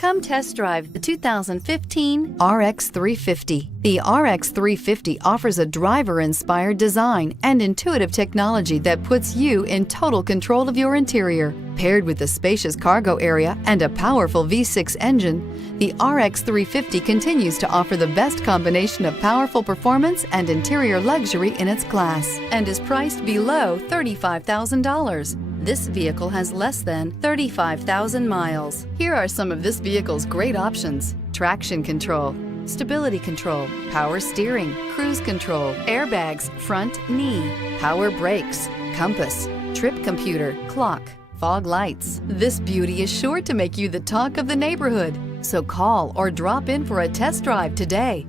Come test drive the 2015 RX 350. The RX 350 offers a driver-inspired design and intuitive technology that puts you in total control of your interior. Paired with a spacious cargo area and a powerful V6 engine, the RX 350 continues to offer the best combination of powerful performance and interior luxury in its class and is priced below $35,000. This vehicle has less than 35,000 miles. Here are some of this vehicle's great options: traction control, stability control, power steering, cruise control, airbags, front knee, power brakes, compass, trip computer, clock, fog lights. This beauty is sure to make you the talk of the neighborhood. So call or drop in for a test drive today.